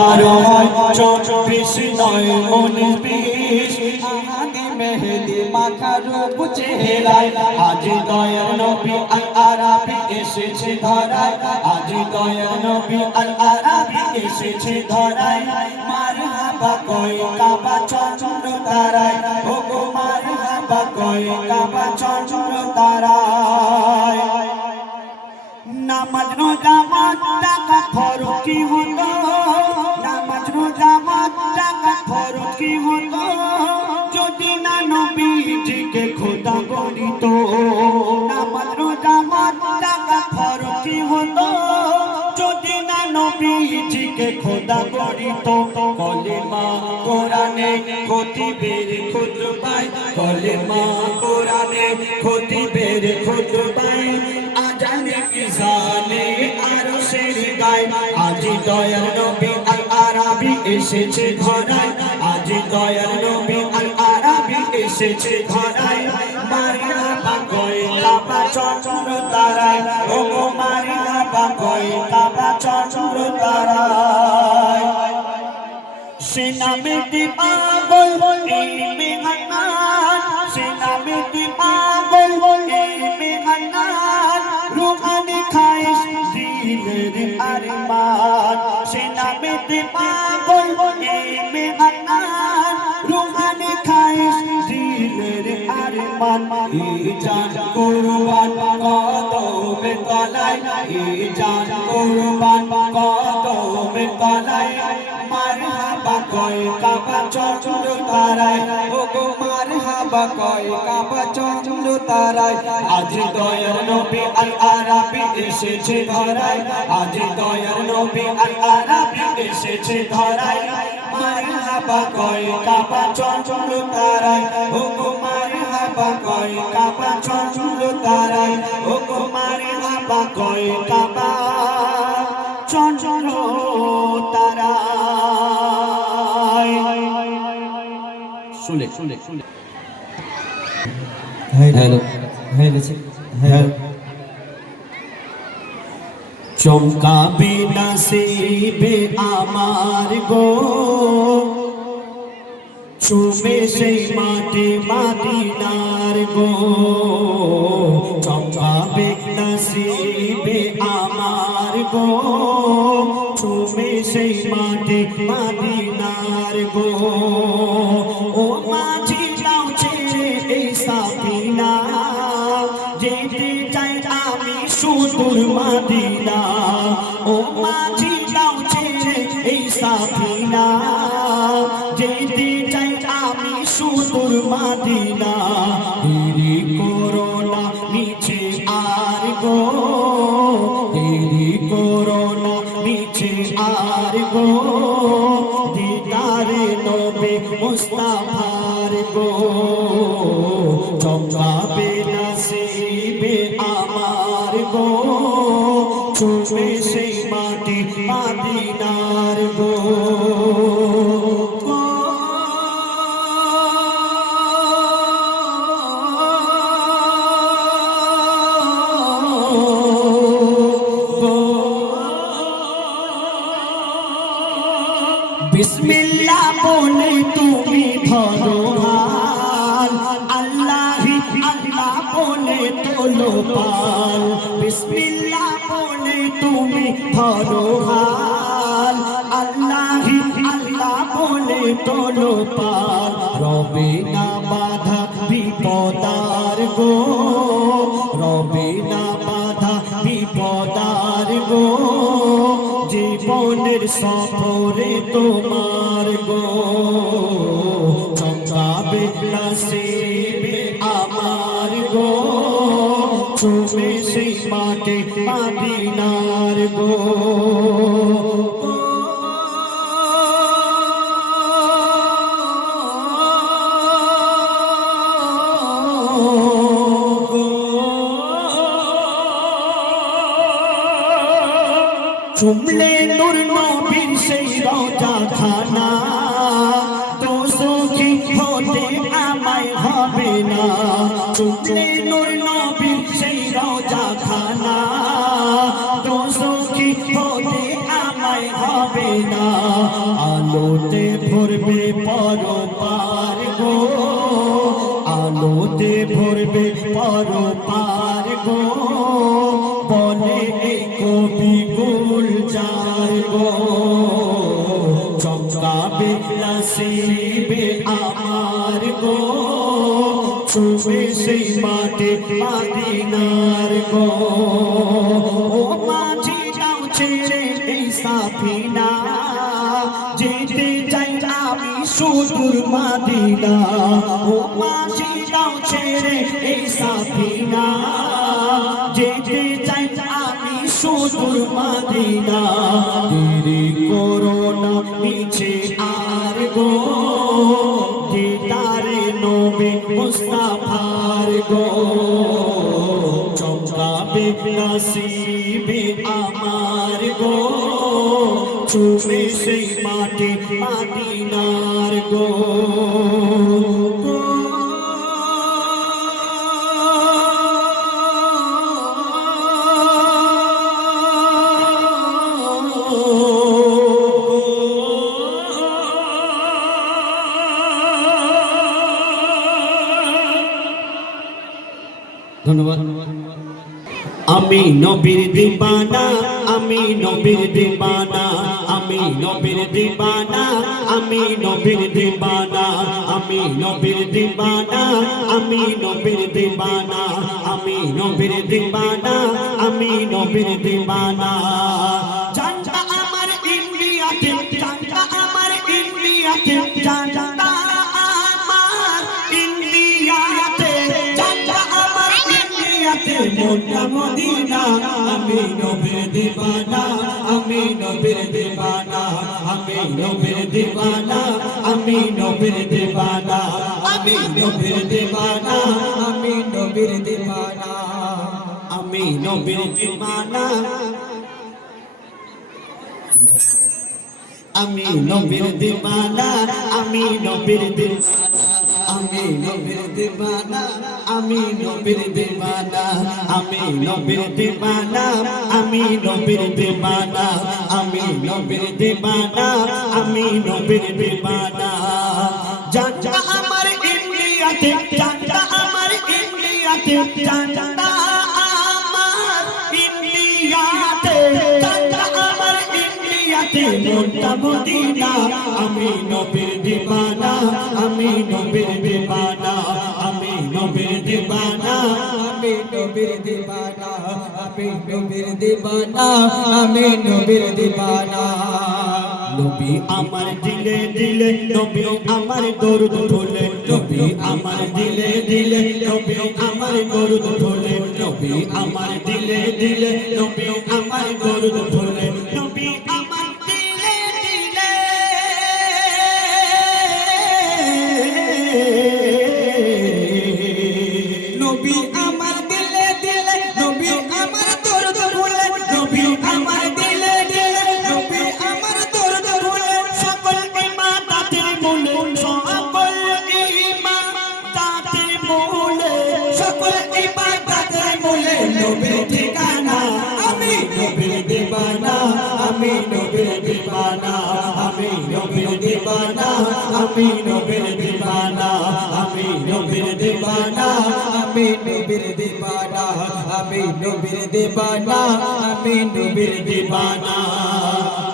বারো হয় 24 নয় 19 20 আগে মেহেদি মাখার চেহারায় আজ দয়ার নবী আল আরাবী এসেছে ধরায় আজ দয়ার নবী আল আরাবী এসেছে ধরায় মারহাবা কয় কাবা চন্দ্র তারায় ও গো মারহাবা কয় কাবা চন্দ্র তারায় নামাজ রোজা টাকা খরচ কি হতো নামাজ রোজা টাকা খরচ কি হতো যদি না নবীজিকে খোদা গণিত নামাজ রোজা টাকা খরচ কি হতো যদি না নবীজিকে খোদা গণিত কলেমা কোরআনে খতিবের খুতবায় কলেমা কোরআনে খতিবের খুতবায় আজানে কিসানে আরশের গায় আজ দয়ার নবী আল আরাবী এসেছে ধরায় আজ দয়ার নবী আল আরাবী এসেছে ধরায় মারহাবা কয় কাবা চন্দ্র তারায় ও গো মারহাবা কয় কাবা চন্দ্র তারায় সে নামেতে পাগল এই মেঘানাথ সে নামেতে পাগল এই মেঘানাথ রুহানি খায়েশ দিলের আরমান সে নামেতে পাগল এই মেঘানাথ রুহানি খায়েশ দিলের আরমান এই জান কুরবান কদমে তলায় এই জান কুরবান কদমে তলায় মারহাবা কয় কাবা চন্দ্র তারায় ও গো মারহাবা কয় কাবা চন্দ্র তারায় আজ দয়ার নবী আল আরাবী এসেছে ধরায় আজ দয়ার নবী আল আরাবী এসেছে ধরায় মারহাবা কয় কাবা চন্দ্র তারায় ও গো মারহাবা কয় কাবা চন্দ্র তারায় ও গো মারহাবা কয় কাবা চন্দ্র তারায় শুনে শুনে শুনে হ্যালো হ্যালো হ্যালো চমকাবে নসিবে আমার গো চুমে সেই মাটি মদিনার গো চমকাবে নসিবে আমার গো চুমে সেই মাটি মদিনার গো ও মাঝি নাও ছেড়ে এই সাফিনা যেতে চাই আমি সুদূর মদিনা ও মাঝি নাও ছেড়ে এই সাফিনা যেতে চাই আমি সুদূর মদিনা দেরি করো না নিচে আর গো দেরি করো না নিচে আর গো দিদারে নবী মুস্তাফার গো চমকাবে নসিবে আমার গো চুমে সেই মাটি মদিনার গো বিসমিল্লাহ বলে তুমি ধরো হাল আল্লাহি আল্লাহ বলে তোলো পাল বিসমিল্লাহ বলে তুমি ধরো হাল আল্লাহি আল্লাহ বলে তোলো পাল রবে না বাধা বিপদার গো রবে না বাধা বিপদার গো জীবনের সফরে তোমার গো চমকাবে নসিবে আমার গো চুমে সেই মাটি মদিনার গো চুমলে নূর নবীর সেই রওজা খানা তো সুখী হতে আমায় হবে না চুমলে নূর নবীর সেই রওজা খানা তো সুখী হতে আমায় হবে না আলোতে ভরবে পরপার গো, আলোতে ভরবে পরপার গো, বলে এই কবি গুলজার গো। চমকাবে নসিবে আমার গো, ছুবে সেই মাঠে মদিনার গো। ও মাঝি নাও ছেড়ে এই সাফিনা, যেতে চাই আমি সুদূর মদিনা। ও মাঝি নাও ছেড়ে এই সাফিনা, যেতে চাই আমি সুদূর মদিনা। দেরি করো না পিছে আর গো, দিদারে নবী মুস্তাফার গো। চমকাবে নসিবে আমার গো, ছুবে সেই মাটি মদিনার গো। ধন্যবাদ। আমি নবীর দিবানা, আমি নবীর দিবানা, আমি নবীর দিবানা, আমি নবীর দিবানা, আমি নবীর দিবানা, আমি নবীর দিবানা, আমি নবীর দিবানা, আমি নবীর দিবানা। জানটা আমার ইন্ডিয়াতে, জানটা আমার ইন্ডিয়াতে, জানটা আমার ইন্ডিয়াতে, জানটা আমার ইন্ডিয়াতে, মনটা মদিনা। আমি নবীর দিবানা, আমি নবীর দিবানা, আমি নবীর দিবানা, আমি নবীর দিবানা, আমি নবীর দিবানা, আমি নবীর দিবানা, আমি নবীর দিবানা, আমি নবীর দিবানা, আমি নবীর দিবানা, আমি নবীর দিবানা, আমি নবীর দিবানা, আমি নবীর দিবানা, আমি নবীর দিবানা, আমি নবীর দিবানা, আমি নবীর দিবানা। জানটা আমার ইন্ডিয়াতে, জানটা আমার ইন্ডিয়াতে, জানটা আমার ইন্ডিয়াতে, জানটা আমার ইন্ডিয়াতে, মনটা মদিনা। আমি নবীর দিবানা, আমি নবীর দিবানা, আমি নবীর দিবানা, আমি নবীর দিবানা, আমি নবীর দিবানা, আমি নবীর দিবানা। নবী আমার দিলে দিলে, নবী আমার দরুদ ভুলে, নবী আমার দিলে দিলে, নবী আমার দরুদ ভুলে, নবী আমার দিলে দিলে, নবী আমার দরুদ ভুলে, নবী আমার দিলে দিলে, নবী আমার দিলে দিলে, নবী আমার দরুদ ভুলে, নবী আমার দিলে দিলে, নবী আমার দরুদ ভুলে। সকল ইবাদতের মূলে, সকল ইবাদতের মূলে, সকল ইবাদতের মূলে নবীর ঠিকানা। আমি নবীর দিবানা, আমি নবীর দিবানা, আমি নবীর দিবানা, আমি নবীর দিবানা, আমি নবীর দিবানা, আমি নবীর দিবানা, আমি নবীর দিবানা, আমি নবীর দিবানা।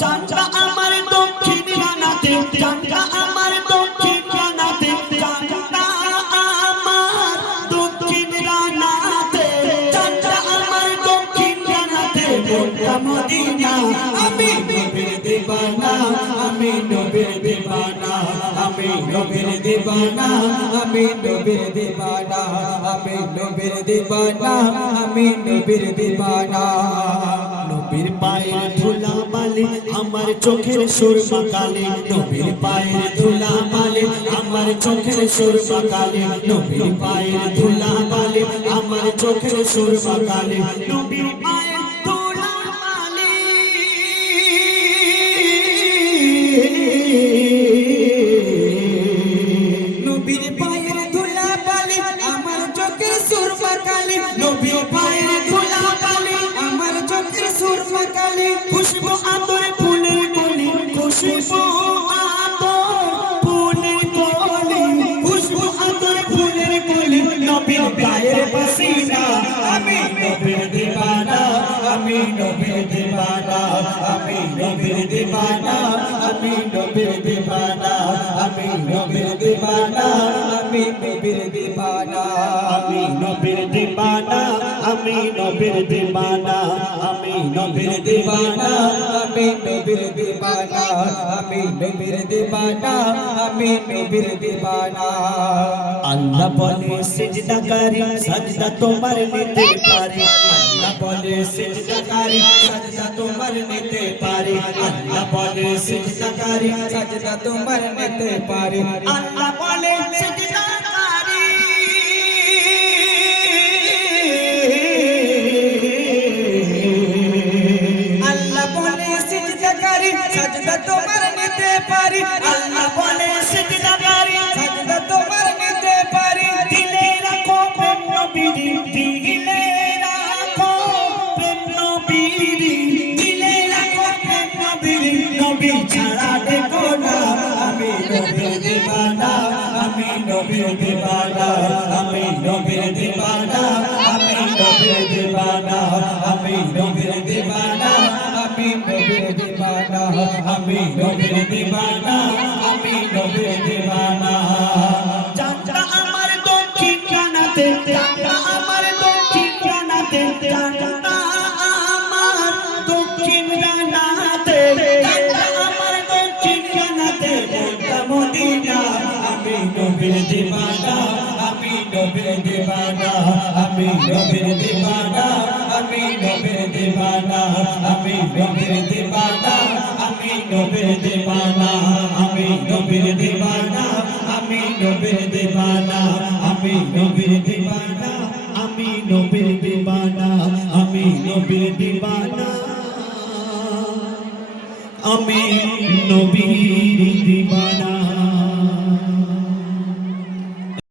জানটা আমার দক্ষিণ রানাতে, জানটা আমার দক্ষিণ রানাতে, জানটা আমার দক্ষিণ রানাতে, জানটা আমার দক্ষিণ রানাতে, মনটা মদিনা। আমি নবীর দিবানা, আমি নবীর দিবানা, আমি নবীর দিবানা, আমি নবীর দিবানা, আমি নবীর দিবানা, আমি নবীর দিবানা। নবীর পায়ের ধুলা বালি আমার চোখের সুরমা কালি, নবীর পায়ের ধুলা বালি আমার চোখের সুরমা কালি, নবীর পায়ের ধুলা বালি আমার চোখের সুরমা কালি, নবীর পায়ের ধুলা বালি, নবীর পায়ের ধুলা বালি আমার চোখের সুরমা কালি, নবীর পায়ের ধুলা বালি আমার চোখের সুরমা কালি। খুশবু আতর ফুলের কলি, খুশবু খুশবু আতর ফুলের কলি, খুশবু আতর ফুলের কলি, নবীর গায়ের পাসিনা, আমি নবীর দিওয়ানা, আমি নবীর দিওয়ানা, আমি নবীর দিওয়ানা, আমি নবীর দিওয়ানা, আমি নবীর দিওয়ানা, আমি নবীর দিওয়ানা, আমি নবীর দিওয়ানা, আমি নবীর দিওয়ানা, আমি নবীর দিওয়ানা, আমি নবীর দিওয়ানা, আমি নবীর দিওয়ানা, আমি নবীর দিওয়ানা। আল্লাহ বলে সিজদা করি সাজদা তোমার নিতে পারি, আল্লাহ বলে সিজদা করি সাজদা তোমার নিতে পারি, আল্লাহ বলে সিজদা করি সাজদা তোমার নিতে পারি, আল্লাহ বলে সিজদা করি, আল্লাহ বলে সিজদা করি সাজদা তোমার নিতে পারি, আল্লাহ বলে সিজদা করি সাজদা তোমার নিতে পারি। দিলে রাখো প্রেম নবীর, দিলে রাখো প্রেম নবীর, দিলে রাখো প্রেম নবীর, নবী ছাড়া দেখো না, আমি নবীর দিওয়ানা, আমি নবীর দিওয়ানা, আমি নবীর দিওয়ানা, আমি নবীর দিওয়ানা, আমি নবীর দিওয়ানা, আমি নবীর দিওয়ানা, আমি নবীর দিওয়ানা, আমি নবীর দিওয়ানা। চাঁদটা আমার দক্ষিণ ডানাতে, চাঁদটা আমার দক্ষিণ ডানাতে, চাঁদটা আমার দক্ষিণ ডানাতে, চাঁদটা আমার দক্ষিণ ডানাতে, মনটা মদিনা, আমি নবীর দিওয়ানা, আমি নবীর দিওয়ানা, আমি নবীর দিওয়ানা, আমি নবীর দিওয়ানা, আমি নবীর দিওয়ানা, আমি নবীর দিওয়ানা, আমি নবীর দিওয়ানা, আমি নবীর দিওয়ানা, আমি নবীর দিওয়ানা, আমি নবীর দিওয়ানা, আমি নবীর দিওয়ানা, আমি নবীর দিওয়ানা।